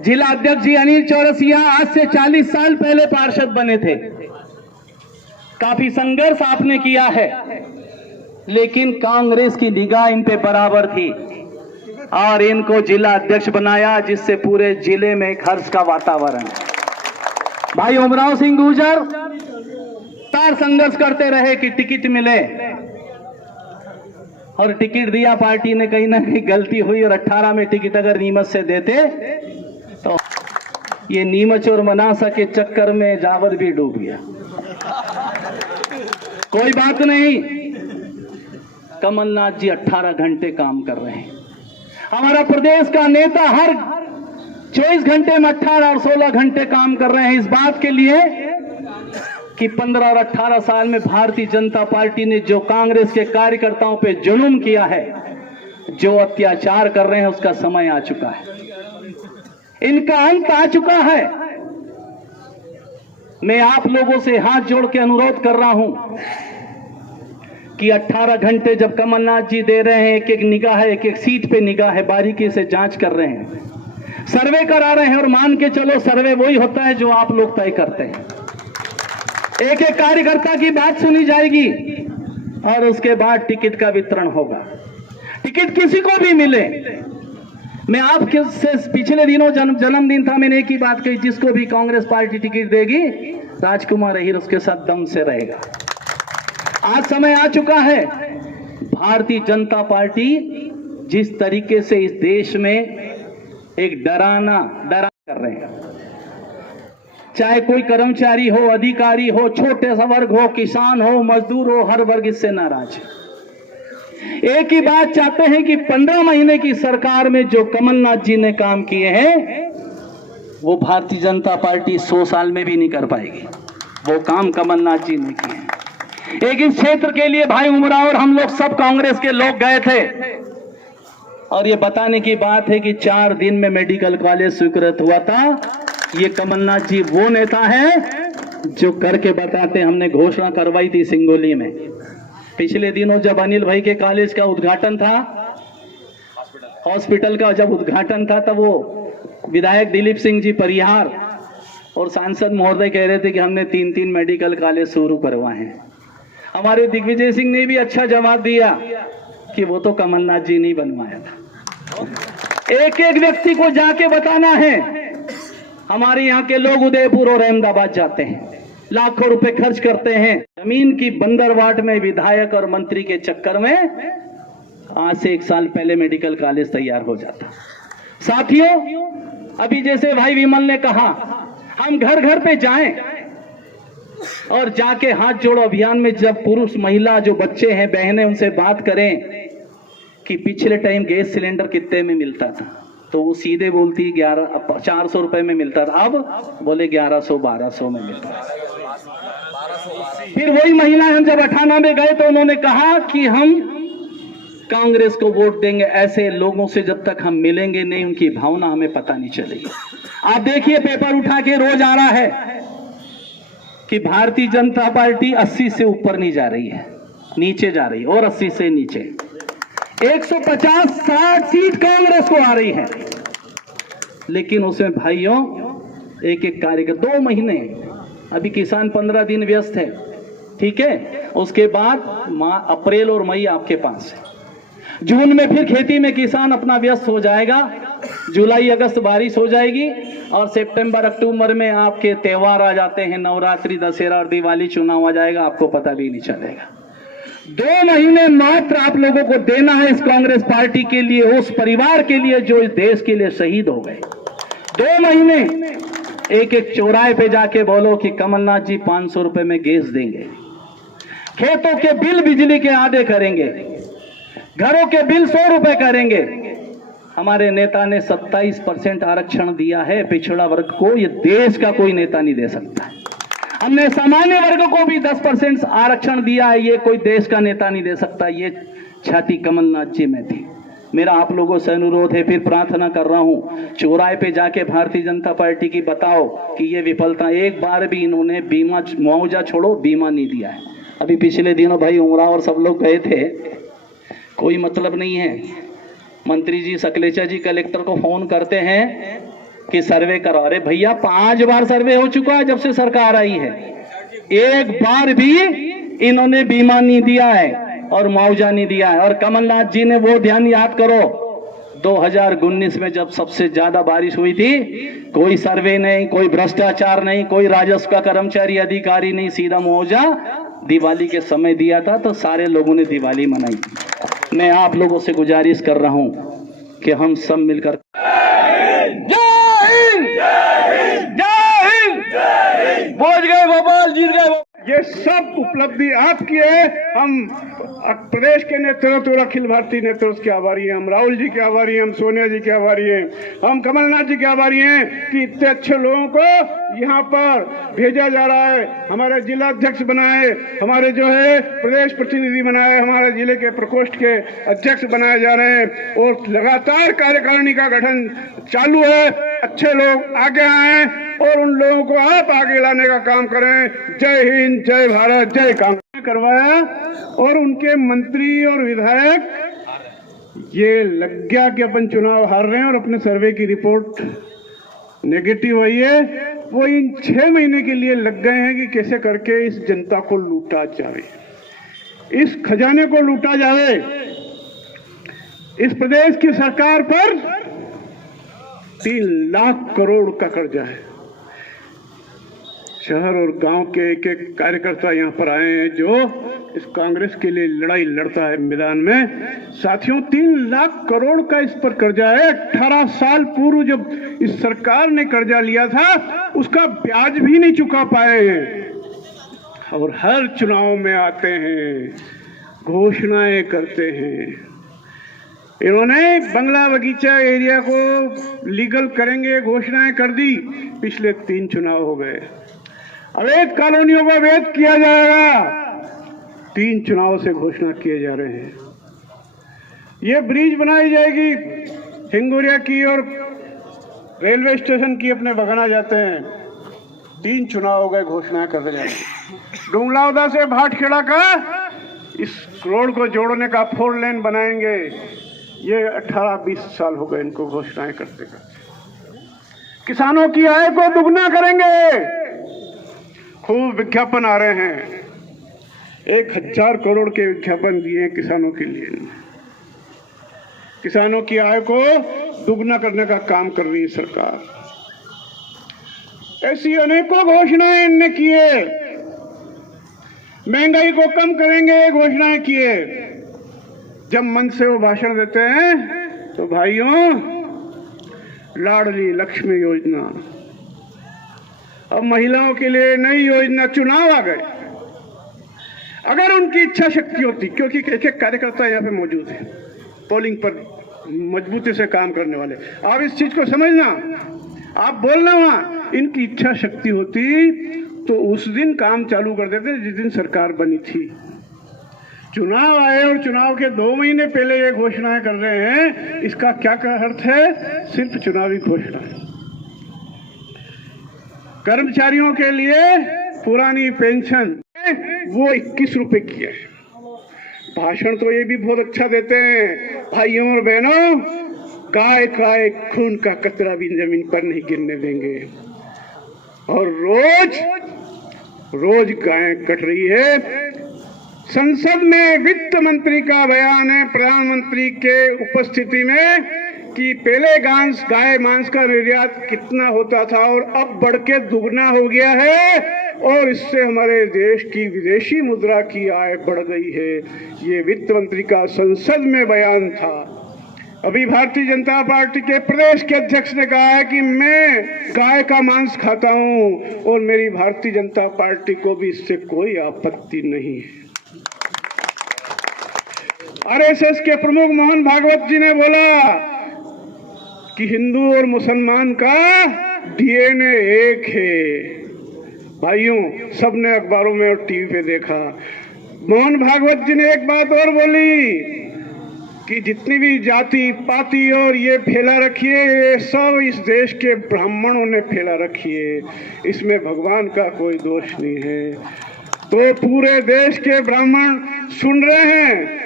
जिला अध्यक्ष जी अनिल चौरसिया आज से 40 साल पहले पार्षद बने थे। काफी संघर्ष आपने किया है, लेकिन कांग्रेस की निगाह इन पे बराबर थी और इनको जिला अध्यक्ष बनाया, जिससे पूरे जिले में एक हर्ष का वातावरण है। भाई उमराव सिंह गुर्जर तार संघर्ष करते रहे कि टिकट मिले, और टिकट दिया पार्टी ने, कहीं ना कहीं गलती हुई और 18 में टिकट अगर नीमच से देते तो ये नीमच और मनासा के चक्कर में जावर भी डूब गया। कोई बात नहीं, कमलनाथ जी 18 घंटे काम कर रहे हैं। हमारा प्रदेश का नेता हर 24 घंटे में 18 और 16 घंटे काम कर रहे हैं इस बात के लिए कि 15 और 18 साल में भारतीय जनता पार्टी ने जो कांग्रेस के कार्यकर्ताओं पे जुल्म किया है, जो अत्याचार कर रहे हैं, उसका समय आ चुका है, इनका अंत आ चुका है। मैं आप लोगों से हाथ जोड़ के अनुरोध कर रहा हूं कि 18 घंटे जब कमलनाथ जी दे रहे हैं, एक एक निगाह है, एक एक सीट पे निगाह है, बारीकी से जांच कर रहे हैं, सर्वे करा रहे हैं, और मान के चलो सर्वे वही होता है जो आप लोग तय करते हैं। एक एक कार्यकर्ता की बात सुनी जाएगी और उसके बाद टिकट का वितरण होगा। टिकट किसी को भी मिले, मैं आपके से पिछले दिनों जन्मदिन था, मैंने एक ही बात कही, जिसको भी कांग्रेस पार्टी टिकट देगी, राजकुमार अहीर उसके साथ दम से रहेगा। आज समय आ चुका है, भारतीय जनता पार्टी जिस तरीके से इस देश में एक डरा कर रहे हैं, चाहे कोई कर्मचारी हो, अधिकारी हो, छोटे सा वर्ग हो, किसान हो, मजदूर हो, हर वर्ग इससे नाराज है। एक ही बात चाहते हैं कि 15 महीने की सरकार में जो कमलनाथ जी ने काम किए हैं, वो भारतीय जनता पार्टी 100 साल में भी नहीं कर पाएगी। वो काम कमलनाथ जी ने किए हैं। एक इस क्षेत्र के लिए भाई उमराव और हम लोग सब कांग्रेस के लोग गए थे, और ये बताने की बात है कि 4 दिन में मेडिकल कॉलेज स्वीकृत हुआ था। ये कमलनाथ जी वो नेता है जो करके बताते। हमने घोषणा करवाई थी सिंगोली में पिछले दिनों, जब अनिल भाई के कॉलेज का उद्घाटन था, हॉस्पिटल का जब उद्घाटन था, तब वो विधायक दिलीप सिंह जी परिहार और सांसद महोदय कह रहे थे कि हमने 3-3 मेडिकल कॉलेज शुरू करवाए हैं। हमारे दिग्विजय सिंह ने भी अच्छा जवाब दिया कि वो तो कमलनाथ जी ने बनवाया था। एक एक व्यक्ति को जाके बताना है। हमारे यहाँ के लोग उदयपुर और अहमदाबाद जाते हैं, लाखों रुपए खर्च करते हैं, जमीन की बंदरवाट में विधायक और मंत्री के चक्कर में आज से 1 साल पहले मेडिकल कॉलेज तैयार हो जाता। साथियों, अभी जैसे भाई विमल ने कहा, हम घर घर पे जाएं और जाके हाथ जोड़ो अभियान में जब पुरुष महिला जो बच्चे हैं, बहनें, उनसे बात करें कि पिछले टाइम गैस सिलेंडर कितने में मिलता था, तो वो सीधे बोलती 400 रुपए में मिलता था, अब बोले 1100-1200 में मिलता है। फिर वही महिलाएं, हम जब 98 में गए तो उन्होंने कहा कि हम कांग्रेस को वोट देंगे। ऐसे लोगों से जब तक हम मिलेंगे नहीं, उनकी भावना हमें पता नहीं चलेगी। आप देखिए, पेपर उठा के रोज आ रहा है कि भारतीय जनता पार्टी 80 से ऊपर नहीं जा रही है, नीचे जा रही है, और 80 से नीचे 150-60 सीट कांग्रेस को आ रही है। लेकिन उसमें भाइयों एक एक कार्यक्रम 2 महीने, अभी किसान 15 दिन व्यस्त है, ठीक है, उसके बाद अप्रैल और मई आपके पास है। जून में फिर खेती में किसान अपना व्यस्त हो जाएगा, जुलाई अगस्त बारिश हो जाएगी, और सितंबर अक्टूबर में आपके त्योहार आ जाते हैं, नवरात्रि, दशहरा और दिवाली, चुनाव आ जाएगा, आपको पता भी नहीं चलेगा। 2 महीने मात्र आप लोगों को देना है इस कांग्रेस पार्टी के लिए, उस परिवार के लिए जो इस देश के लिए शहीद हो गए। 2 महीने एक एक चौराहे पे जाके बोलो कि कमलनाथ जी 500 रुपए में गैस देंगे, खेतों के बिल बिजली के आधे करेंगे, घरों के बिल 100 रुपए करेंगे। हमारे नेता ने 27% आरक्षण दिया है पिछड़ा वर्ग को, ये देश का कोई नेता नहीं दे सकता है। हमने सामान्य वर्ग को भी 10% आरक्षण दिया है, ये कोई देश का नेता नहीं दे सकता। ये छाती कमलनाथ जी में थी। मेरा आप लोगों से अनुरोध है, फिर प्रार्थना कर रहा हूं, चौराहे पे जाके भारतीय जनता पार्टी की बताओ कि ये विफलता, एक बार भी इन्होंने बीमा मुआवजा छोड़ो बीमा नहीं दिया है। अभी पिछले दिनों भाई उमराव और सब लोग गए थे, कोई मतलब नहीं है। मंत्री जी सकलेचा जी कलेक्टर को फोन करते हैं कि सर्वे करो। अरे भैया 5 बार सर्वे हो चुका है जब से सरकार आई है, एक बार भी इन्होंने बीमा नहीं दिया है और मुआवजा नहीं दिया है। और कमलनाथ जी ने वो ध्यान याद करो, 2019 में जब सबसे ज्यादा बारिश हुई थी, कोई सर्वे नहीं, कोई भ्रष्टाचार नहीं, कोई राजस्व का कर्मचारी अधिकारी नहीं, सीधा मुआवजा दिवाली के समय दिया था, तो सारे लोगों ने दिवाली मनाई। मैं आप लोगों से गुजारिश कर रहा हूं कि हम सब मिलकर पहुंच गए भोपाल, जीत गए। ये सब उपलब्धि आपकी है। हम प्रदेश के नेतृत्व और अखिल भारतीय नेतृत्व के आभारी हैं। हम राहुल जी के आभारी हैं, हम सोनिया जी के आभारी हैं, हम कमलनाथ जी के आभारी हैं कि इतने अच्छे लोगों को यहाँ पर भेजा जा रहा है। हमारे जिला अध्यक्ष बनाए, हमारे जो है प्रदेश प्रतिनिधि बनाए, हमारे जिले के प्रकोष्ठ के अध्यक्ष बनाए जा रहे हैं और लगातार कार्यकारिणी का गठन चालू है। अच्छे लोग आगे आए और उन लोगों को आप आगे लाने का काम करें। जय हिंद, जय भारत, जय कांग्रेस करवाया और उनके मंत्री और विधायक ये लग गया कि अपन चुनाव हार रहे हैं और अपने सर्वे की रिपोर्ट नेगेटिव आई है। वो इन 6 महीने के लिए लग गए हैं कि कैसे करके इस जनता को लूटा जाए, इस खजाने को लूटा जाए। इस प्रदेश की सरकार पर 3 लाख करोड़ का कर्जा है। शहर और गांव के एक एक कार्यकर्ता यहाँ पर आए हैं जो इस कांग्रेस के लिए लड़ाई लड़ता है मैदान में। साथियों 3 लाख करोड़ का इस पर कर्जा है। 18 साल पूर्व जब इस सरकार ने कर्जा लिया था उसका ब्याज भी नहीं चुका पाए हैं और हर चुनाव में आते हैं, घोषणाएं करते हैं। इन्होंने बंगला बगीचा एरिया को लीगल करेंगे घोषणाएं कर दी, पिछले 3 चुनाव हो गए। अवैध कॉलोनियों को वैध किया जाएगा, 3 चुनाव से घोषणा किए जा रहे हैं। ये ब्रिज बनाई जाएगी हिंगोरिया की और रेलवे स्टेशन की अपने बगाना जाते हैं, 3 चुनाव हो गए घोषणा करते जा रहे हैं। डुंगलावदा से भाटखेड़ा का इस रोड को जोड़ने का 4 लेन बनाएंगे, ये 18-20 साल हो गए इनको घोषणाएं करते करते। किसानों की आय को दुगना करेंगे, खूब विज्ञापन आ रहे हैं, 1000 करोड़ के विज्ञापन दिए किसानों के लिए। किसानों की आय को दुगना करने का काम कर रही है सरकार। ऐसी अनेकों घोषणाएं इनने किए। महंगाई को कम करेंगे घोषणाएं किए। जब मन से वो भाषण देते हैं तो भाइयों, लाडली लक्ष्मी योजना, अब महिलाओं के लिए नई योजना, चुनाव आ गए। अगर उनकी इच्छा शक्ति होती, क्योंकि एक एक कार्यकर्ता यहाँ पे मौजूद है पोलिंग पर मजबूती से काम करने वाले, आप इस चीज को समझना, आप बोलना, वहां इनकी इच्छा शक्ति होती तो उस दिन काम चालू कर देते जिस दिन सरकार बनी थी। चुनाव आए और चुनाव के 2 महीने पहले ये घोषणाएं कर रहे हैं, इसका क्या अर्थ है? सिर्फ चुनावी घोषणा। कर्मचारियों के लिए पुरानी पेंशन वो 21 रुपए की है। भाषण तो ये भी बहुत अच्छा देते हैं, भाइयों और बहनों, गाय का एक खून का कतरा भी जमीन पर नहीं गिरने देंगे। और रोज गाय कट रही है। संसद में वित्त मंत्री का बयान है प्रधानमंत्री के उपस्थिति में कि पहले गाय मांस का निर्यात कितना होता था और अब बढ़ के दुगना हो गया है और इससे हमारे देश की विदेशी मुद्रा की आय बढ़ गई है। ये वित्त मंत्री का संसद में बयान था। अभी भारतीय जनता पार्टी के प्रदेश के अध्यक्ष ने कहा है कि मैं गाय का मांस खाता हूं और मेरी भारतीय जनता पार्टी को भी इससे कोई आपत्ति नहीं है। आरएसएस के प्रमुख मोहन भागवत जी ने बोला कि हिंदू और मुसलमान का डीएनए एक है। भाइयों, सबने अखबारों में और टीवी पे देखा। मोहन भागवत जी ने एक बात और बोली कि जितनी भी जाति पाति और ये फैला रखी है, ये सब इस देश के ब्राह्मणों ने फैला रखी है, इसमें भगवान का कोई दोष नहीं है। तो पूरे देश के ब्राह्मण सुन रहे हैं,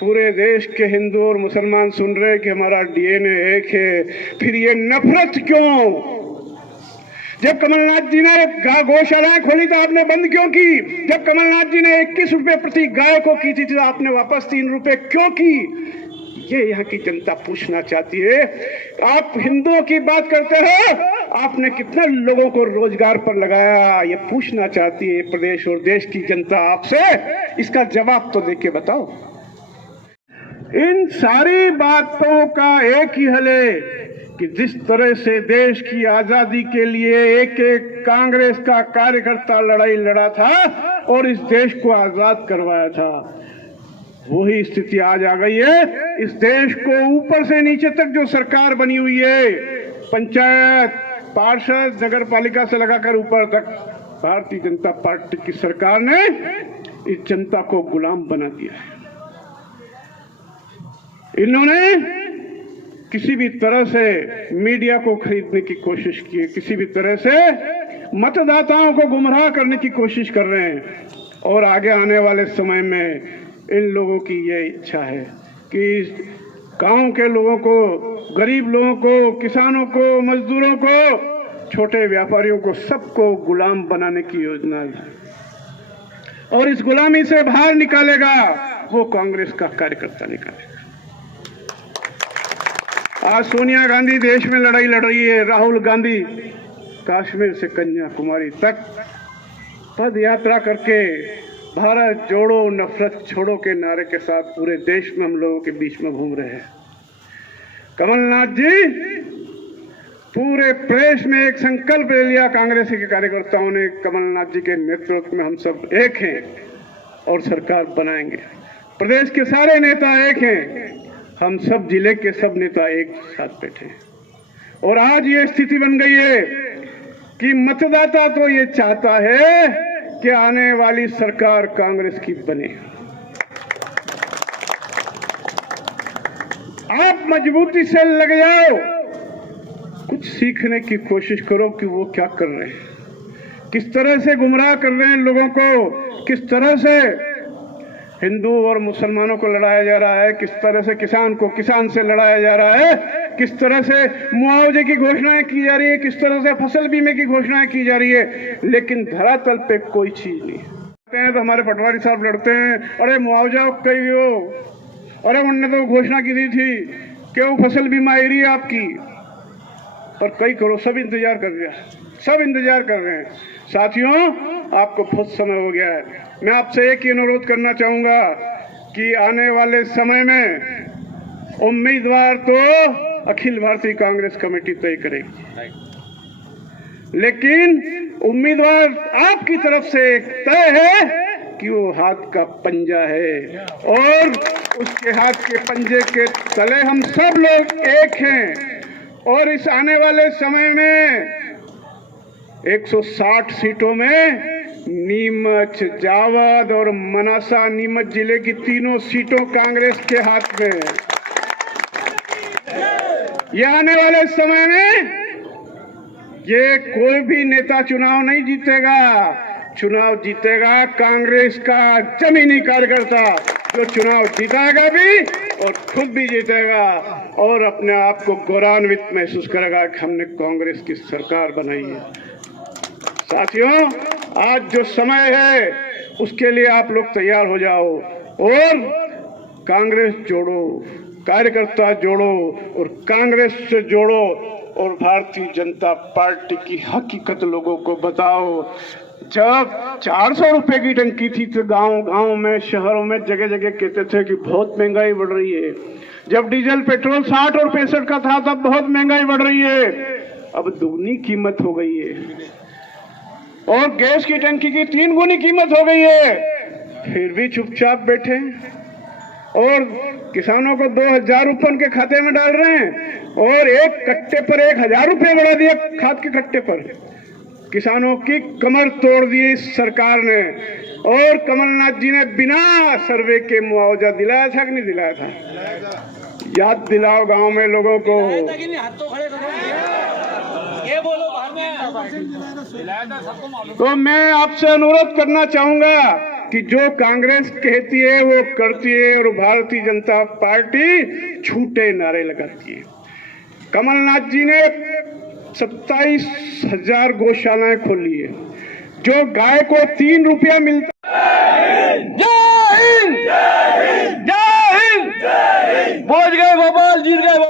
पूरे देश के हिंदू और मुसलमान सुन रहे हैं कि हमारा डीएनए एक है, फिर ये नफरत क्यों? जब कमलनाथ जी ने गौशालाएं खोली तो आपने बंद क्यों की? जब कमलनाथ जी ने 21 रुपए प्रति गाय को की थी तो आपने वापस 3 रुपए क्यों की? ये यहाँ की जनता पूछना चाहती है। आप हिंदुओं की बात करते हो, आपने कितने लोगों को रोजगार पर लगाया, ये पूछना चाहती है प्रदेश और देश की जनता आपसे। इसका जवाब तो देके बताओ। इन सारी बातों का एक ही हल है कि जिस तरह से देश की आजादी के लिए एक एक कांग्रेस का कार्यकर्ता लड़ाई लड़ा था और इस देश को आजाद करवाया था, वही स्थिति आज आ गई है। इस देश को ऊपर से नीचे तक जो सरकार बनी हुई है, पंचायत, पार्षद, नगर पालिका से लगाकर ऊपर तक, भारतीय जनता पार्टी की सरकार ने इस जनता को गुलाम बना दिया है। इन्होंने किसी भी तरह से मीडिया को खरीदने की कोशिश की है, किसी भी तरह से मतदाताओं को गुमराह करने की कोशिश कर रहे हैं। और आगे आने वाले समय में इन लोगों की ये इच्छा है कि गांव के लोगों को, गरीब लोगों को, किसानों को, मजदूरों को, छोटे व्यापारियों को, सबको गुलाम बनाने की योजना है। और इस गुलामी से बाहर निकालेगा वो कांग्रेस का कार्यकर्ता निकालेगा। आज सोनिया गांधी देश में लड़ाई लड़ रही है, राहुल गांधी कश्मीर से कन्याकुमारी तक पद यात्रा करके भारत जोड़ो नफरत छोड़ो के नारे के साथ पूरे देश में हम लोगों के बीच में घूम रहे हैं। कमलनाथ जी पूरे प्रदेश में एक संकल्प ले लिया, कांग्रेस के कार्यकर्ताओं ने, कमलनाथ जी के नेतृत्व में हम सब एक हैं और सरकार बनाएंगे। प्रदेश के सारे नेता एक हैं, हम सब जिले के सब नेता एक साथ बैठे हैं। और आज ये स्थिति बन गई है कि मतदाता तो ये चाहता है कि आने वाली सरकार कांग्रेस की बने। आप मजबूती से लग जाओ, कुछ सीखने की कोशिश करो कि वो क्या कर रहे हैं, किस तरह से गुमराह कर रहे हैं लोगों को, किस तरह से हिंदू और मुसलमानों को लड़ाया जा रहा है, किस तरह से किसान को किसान से लड़ाया जा रहा है, किस तरह से मुआवजे की घोषणाएं की जा रही है, किस तरह से फसल बीमे की घोषणाएं की जा रही है, लेकिन धरातल पे कोई चीज नहीं है। तो हमारे पटवारी साहब लड़ते हैं, अरे मुआवजा कई हो, अरे उन्होंने तो घोषणा की दी थी कि वो फसल बीमा आ रही है आपकी, पर कई करो, सब इंतजार कर रहा है, सब इंतजार कर रहे हैं। साथियों, आपको बहुत समय हो गया है। मैं आपसे एक ही अनुरोध करना चाहूंगा कि आने वाले समय में उम्मीदवार तो अखिल भारतीय कांग्रेस कमेटी तय करेगी, लेकिन उम्मीदवार आपकी तरफ से तय है कि वो हाथ का पंजा है और उसके हाथ के पंजे के तले हम सब लोग एक हैं। और इस आने वाले समय में 160 सीटों में नीमच, जावद और मनासा, नीमच जिले की तीनों सीटों कांग्रेस के हाथ में। ये आने वाले समय में ये कोई भी नेता चुनाव नहीं जीतेगा, चुनाव जीतेगा कांग्रेस का जमीनी कार्यकर्ता, जो चुनाव जीतेगा भी और खुद भी जीतेगा और अपने आप को गौरवान्वित महसूस करेगा कि हमने कांग्रेस की सरकार बनाई है। साथियों, आज जो समय है उसके लिए आप लोग तैयार हो जाओ और कांग्रेस जोड़ो, कार्यकर्ता जोड़ो और कांग्रेस से जोड़ो और भारतीय जनता पार्टी की हकीकत लोगों को बताओ। जब 400 रुपए की टंकी थी तो गांव-गांव में, शहरों में जगह जगह कहते थे कि बहुत महंगाई बढ़ रही है। जब डीजल पेट्रोल 60 और 65 का था तब बहुत महंगाई बढ़ रही है, अब दुगनी कीमत हो गई है और गैस की टंकी की 3 गुनी कीमत हो गई है, फिर भी चुपचाप बैठे। और किसानों को 2,000 रुपये उनके खाते में डाल रहे हैं और एक कट्टे पर 1,000 रुपये बढ़ा दिया खाद के कट्टे पर। किसानों की कमर तोड़ दी इस सरकार ने। और कमलनाथ जी ने बिना सर्वे के मुआवजा दिलाया था कि नहीं दिलाया था? याद दिलाओ गांव में लोगों को। तो मैं आपसे अनुरोध करना चाहूंगा कि जो कांग्रेस कहती है वो करती है और भारतीय जनता पार्टी झूठे नारे लगाती है। कमलनाथ जी ने 27,000 गौशालाएं खोली है। जो गाय को 3 रुपया मिलता